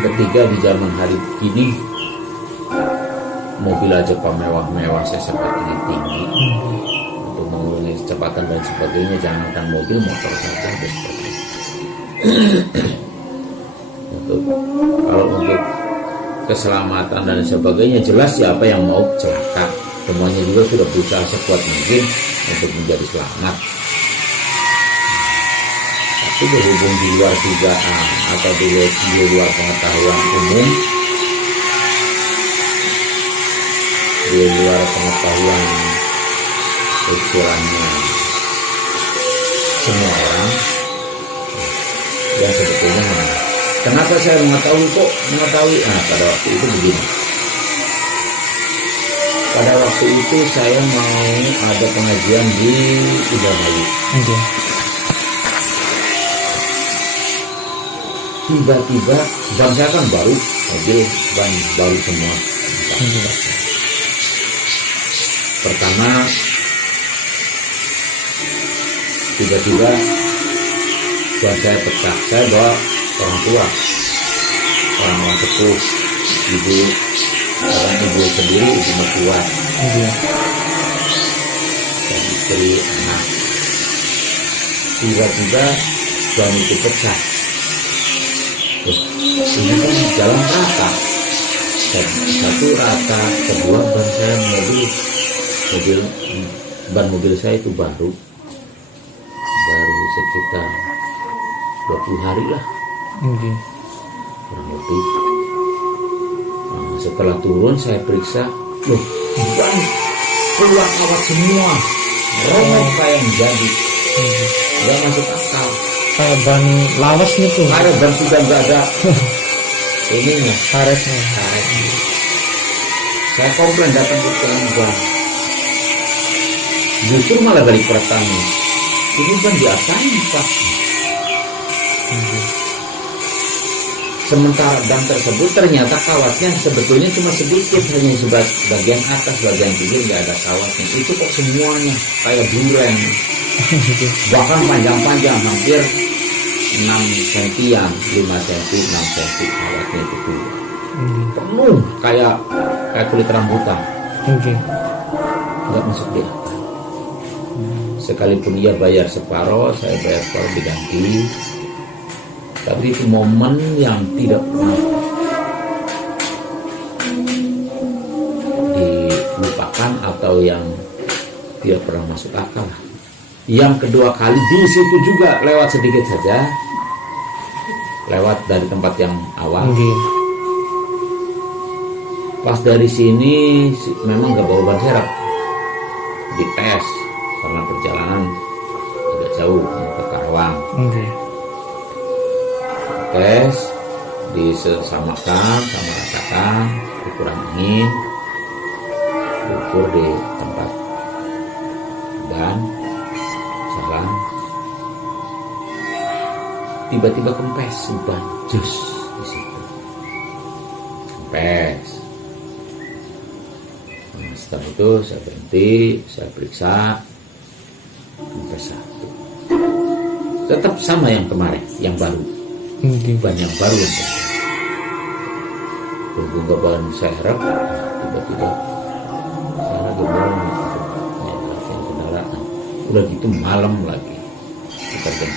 ketiga, di zaman hari ini mobil aja mewah-mewah, saya tinggi untuk mengurangi kecepatan dan sebagainya. Jangankan mobil, motor saja ada seperti itu. Kalau untuk keselamatan dan sebagainya, jelas siapa yang mau celaka. Semuanya juga sudah berusaha sekuat mungkin untuk menjadi selamat. Tapi berhubung di luar dugaan atau di luar pengetahuan umum, di luar pengetahuan istilahnya semua orang, yang sebetulnya kenapa saya mengetahui? Nah, pada waktu itu begini. Pada waktu itu saya mau ada pengajian di Indramayu. Tiba-tiba ban saya kan baru, ban baru semua. Pertama, tiba-tiba ban saya pecah. Saya bawa orang tua, orang sepuh, ibu sendiri, ibu mertua, dan istri, anak. Tiba-tiba ban itu pecah. Ini kan jalan rata, satu rata, kedua ban saya ban mobil saya itu baru sekitar 20 hari lah, kurang lebih. Nah, setelah turun saya periksa, ban keluar kawat semua, remeh kayak yang jadi, nggak masuk akal. Kayak ban lawas gitu. Ada ban sudah nggak ada ininya, karetnya. Saya komplain, datang ke tukang ban, justru malah dari pertama ini ban diasain Pak. Sementara ban tersebut ternyata kawatnya sebetulnya cuma sedikit, hanya bagian atas, bagian pinggir nggak ada kawatnya. Itu kok semuanya kayak duren, bahkan panjang-panjang, hampir 6 sentian, 5 senti, 6 senti kawatnya itu penuh kayak kulit rambutan. Nggak masuk di akal. Sekalipun ia bayar separuh, saya bayar separuh, diganti. Tapi itu momen yang tidak pernah dilupakan atau yang tidak pernah masuk akal. Yang kedua kali di situ juga lewat sedikit saja, lewat dari tempat yang awal. Pas dari sini memang gak bawa ban serep, dites karena perjalanan agak jauh ke Karawang. Tes, disamakan, sama ratakan, dikurang angin, ukur di tempat ban, jalan, tiba-tiba kempes ban, jus di situ, kempes. Nah, setelah itu saya berhenti, saya periksa, kempes satu, tetap sama yang kemarin, yang baru. Ban yang baru yang berhubung ke ban serep, tiba-tiba saya lagi mau latihan kendaraan, udah gitu malam lagi sekitar jam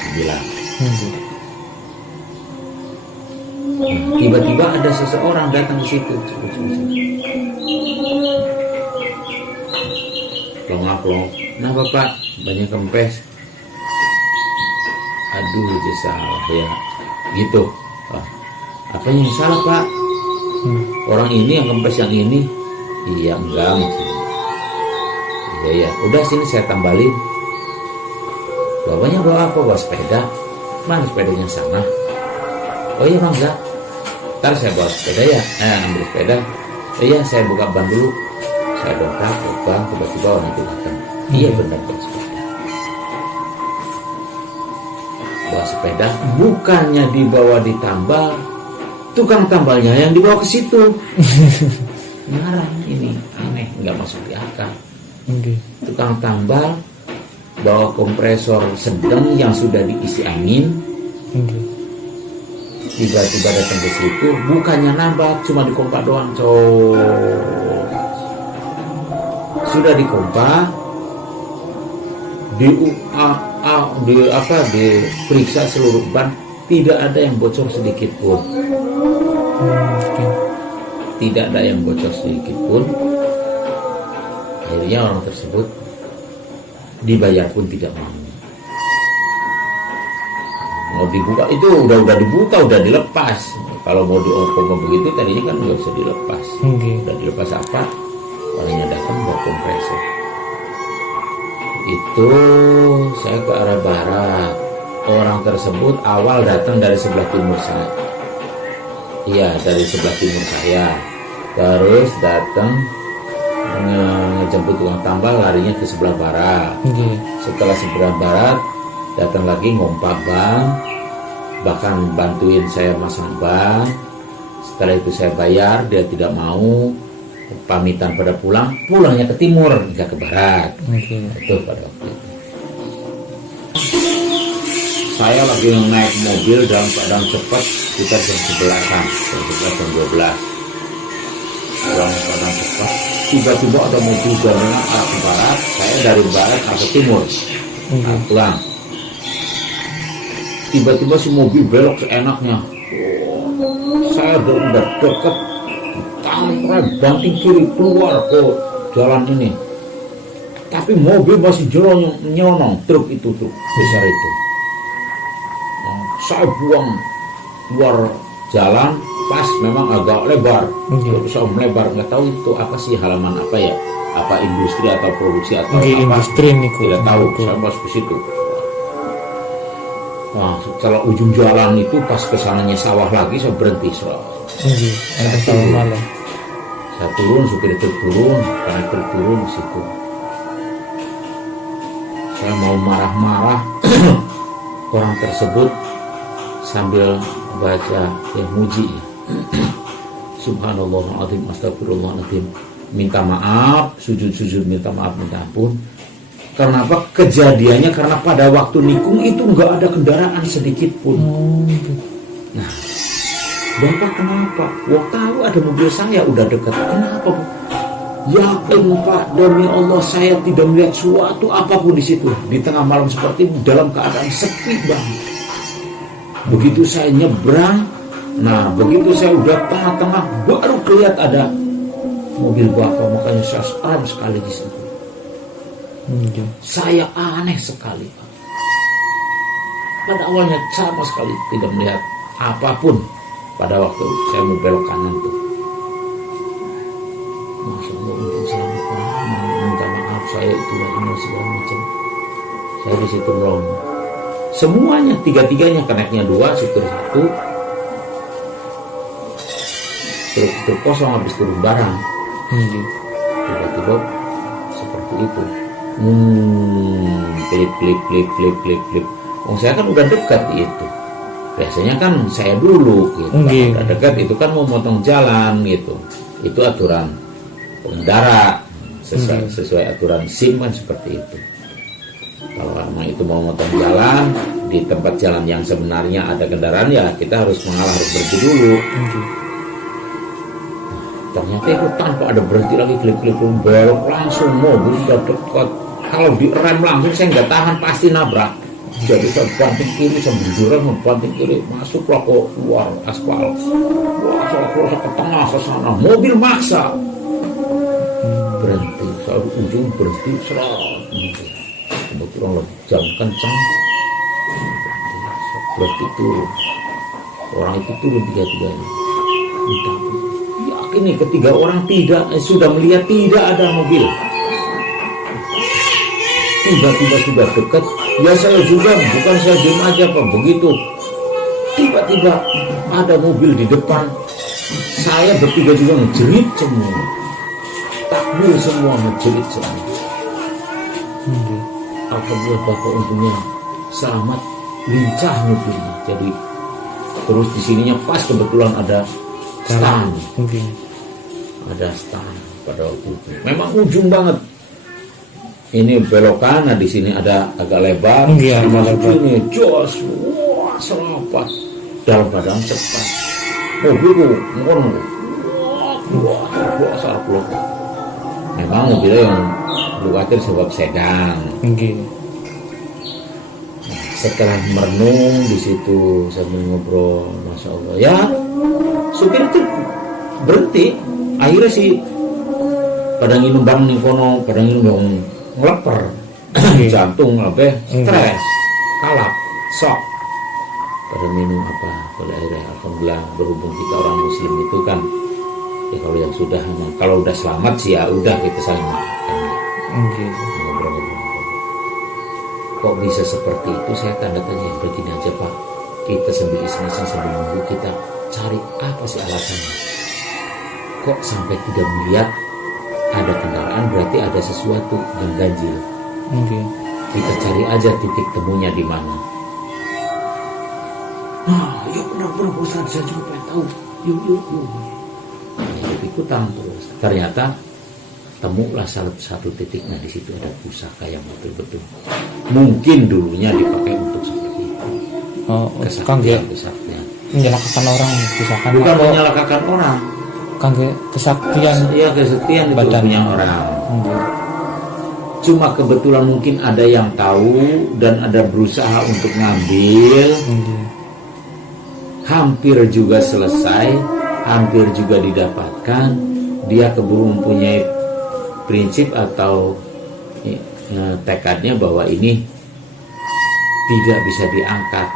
9. Tiba-tiba ada seseorang datang ke situ, plong-plong, nah Bapak banyak kempes, aduh itu salah ya gitu. Apa yang salah Pak? Orang ini yang kempes yang ini. Iya enggak maksudnya. Iya udah sini saya tambalin. Bawanya bawa apa? Bawa sepeda. Mana sepedanya sana? Oh iya Bang enggak, ntar saya bawa sepeda ya, ambil sepeda. Iya saya buka ban dulu, saya dongkrak buka, tiba-tiba orang itu datang. Iya benar bawa sepeda. Bawa sepeda, bukannya dibawa di tambal, tukang tambalnya yang dibawa ke situ. Ngarang ini aneh, nggak masuk di akal. Tukang tambal bawa kompresor sedang yang sudah diisi angin, tiba-tiba datang ke situ, bukannya nambah, cuma dikompak doang, sudah dikompak, diperiksa seluruh ban, tidak ada yang bocor sedikit pun. Tidak ada yang bocor sedikit pun. Akhirnya orang tersebut dibayar pun tidak mau dibuka, itu udah dibuka, udah dilepas. Kalau mau diopong begitu tadinya kan nggak bisa dilepas. Udah dilepas apa? Orangnya datang bawa kompresor. Itu saya ke arah barat. Orang tersebut awal datang dari sebelah timur saya. Iya, dari sebelah timur saya. Terus datang ngejemput tukang tambal, larinya ke sebelah barat. Setelah sebelah barat datang lagi ngompak ban, bahkan bantuin saya masang ban. Setelah itu saya bayar, dia tidak mau, pamitan pada pulangnya ke timur, nggak ke barat. Itu pada waktu itu saya lagi naik mobil dalam keadaan cepat, kita jam 11-an, jam 12 dalam keadaan cepat. Tiba-tiba ada mobil dari arah ke barat, saya dari barat ke timur, pulang. Tiba-tiba si mobil belok seenaknya. Saya udah deket, tampret banting kiri keluar ke jalan ini. Tapi mobil masih nyelonong, truk besar itu. Saya buang keluar jalan, pas memang agak lebar, saya melebar, nggak tahu itu apa sih, halaman apa ya, apa industri atau produksi atau apa, industri nih, tidak tahu. Saya masuk ke situ. Nah, setelah ujung jalan itu pas kesananya sawah lagi, saya berhenti. Saya turun, supir truk turun, karena truk turun di situ. Saya mau marah-marah, orang tersebut sambil baca yang muji, subhanallahirrahmanirrahim, astagfirullahaladzim, minta maaf, sujud minta maaf, minta ampun. Kenapa? Kejadiannya karena pada waktu nikung itu nggak ada kendaraan sedikit pun. Nah, Bapak kenapa? Wah, tahu ada mobil saya udah dekat. Kenapa, Bu? Yakin Pak, demi Allah saya tidak melihat suatu apapun di situ. Di tengah malam seperti itu, dalam keadaan sepi banget. Begitu saya nyebrang, nah begitu saya udah tengah-tengah, baru kelihatan ada mobil Bapak. Makanya saya seram sekali di situ. Saya aneh sekali, Pak. Pada awalnya sama sekali tidak melihat apapun pada waktu saya mau belok kanan tuh. Masya Allah, untuk selamat, Pak. Minta maaf, saya itu ini segala macam. Saya di situ romo. Semuanya, tiga-tiganya, keneknya 2, supir 1. Truk kosong habis turun barang. Tiba-tiba seperti itu. Klip. Oh, saya kan udah dekat itu. Biasanya kan saya dulu gitu. Udah dekat itu kan mau motong jalan gitu. Itu aturan pengendara, sesuai aturan SIM kan seperti itu. Kalau memang itu mau motong jalan di tempat jalan yang sebenarnya ada kendaraan, ya kita harus mengalah, harus berhenti dulu. Ternyata itu tanpa ada berhenti lagi, klip belok langsung, mobil sudah dekat. Kalau direm langsung saya nggak tahan, pasti nabrak. Jadi saya banting kiri, sambil direm banting kiri, masuklah ke luar aspal. Wah, saya keluar ke tengah ke sana, mobil maksa berhenti. Saya ujung berhenti, kebetulan lagi jam kencang, berhenti turun. Orang itu turun tiga-tiganya. Yakin nih ketiga orang sudah melihat tidak ada mobil. Tiba-tiba sudah dekat, ya saya juga, bukan saya diam aja Pak, begitu tiba-tiba ada mobil di depan, saya bertiga juga ngejerit semua, takbir semua, ngejerit semua. Alhamdulillah Bapak untungnya selamat, lincah mobilnya. Jadi terus di sininya pas kebetulan ada stand, ada stand pada waktu itu. Memang ujung banget. Ini belokan, nah di sini ada agak lebar, Iya, masuk sini, jos, wah serapat. dalam keadaan cepat. Mobilku ngono. Wah, salah pulau. Memang mobilnya yang khawatir sebab sedan. Nggih. Setelah merenung di situ sambil ngobrol, masya Allah ya, supir itu berhenti. Akhirnya sih pada nginum bang nih kono, pada nginum dong ngeleper, jantung apa, stres, kalap, shock. Pada minum apa, pada akhirnya alhamdulillah berhubung kita orang muslim itu kan, ya kalau yang sudah, kalau udah selamat sih ya udah kita saling maafkan. Kok bisa seperti itu? Saya tanda tanya. Begini aja Pak, kita sambil iseng-iseng sambil nunggu, kita cari apa sih alasannya. Kok sampai tidak melihat ada kendaraan, berarti ada sesuatu yang ganjil. Kita cari aja titik temunya di mana. Nah, ya benar-benar Ustaz, saya juga pengen tahu. Yuk. Ya, ikutan terus. Ternyata temulah salah satu titiknya, di situ ada pusaka yang betul-betul mungkin dulunya dipakai untuk seperti itu. Kesaktian. Menyalahkan orang, pusaka. Bukan menyalahkan orang. Kangge kesaktian. Iya, kesaktian itu badan punya orang. Cuma kebetulan mungkin ada yang tahu dan ada berusaha untuk ngambil. Hampir juga selesai, hampir juga didapatkan. Dia keburu mempunyai prinsip atau tekadnya bahwa ini tidak bisa diangkat.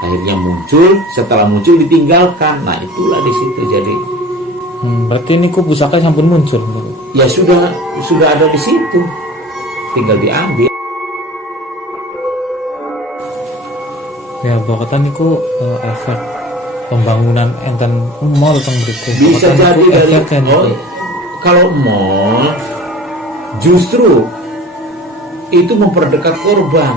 Akhirnya muncul, setelah muncul ditinggalkan. Nah itulah di situ jadi. Berarti ini kok pusaka sampun muncul? Ya sudah ada di situ, tinggal diambil. Ya bahkan niku efek pembangunan enten mall teng mriku. Bisa jadi dari kalau mall justru itu memperdekat korban.